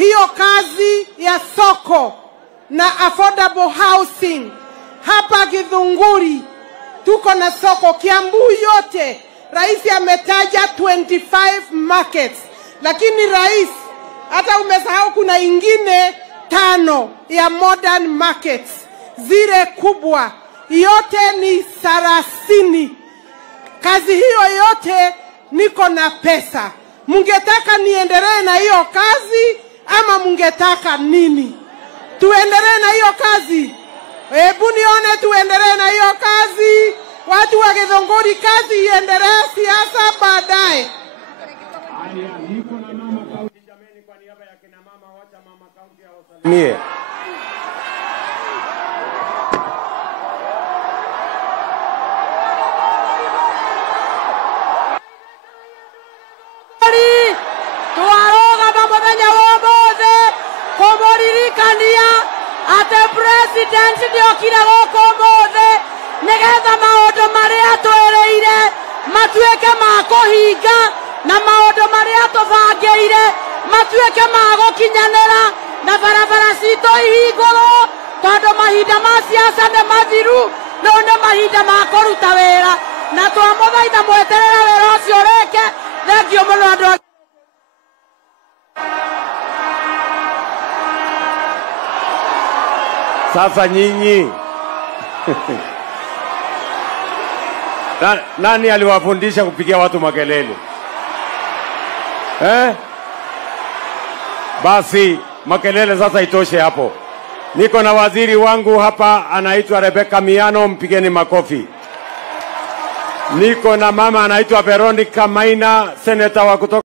hiyo kazi ya soko na affordable housing. Hapa Githunguri tuko na soko Kiambu yote. Rais ametaja 25 markets, lakini rais hata umesahau kuna ingine 5 ya modern markets, zile kubwa yote ni 30. Kazi hiyo yote niko na pesa. Mungetaka niendelee na hiyo kazi ama mungetaka nini? Tuendelee na hiyo kazi? Hebu nione tuendelee na hiyo kazi. Watu wa Githunguri, kazi iendelee, siasa baadaye. Niko na mama kaunti jameni, kwa niaba ya kina mama, wacha mama kaunti awasalimie. Ate president ndio kila goko mothe nigetha maundu maria twereire matuike ma kuhinga na maundu maria tubangeire matuike ma gukinyanira na barabara cito ihingurwo tondu mahinda ma siasa ni mathiru no ni mahinda ma kuruta wira na twamuthaitha mweterera wira ucio reke. Thengio muno andu. Sasa nyinyi nani aliwafundisha kupigia watu makelele? Basi makelele sasa itoshe hapo. Niko na waziri wangu hapa anaitwa Rebecca Miano, mpigeni makofi. Niko na mama anaitwa Veronica Maina, seneta wa kutoka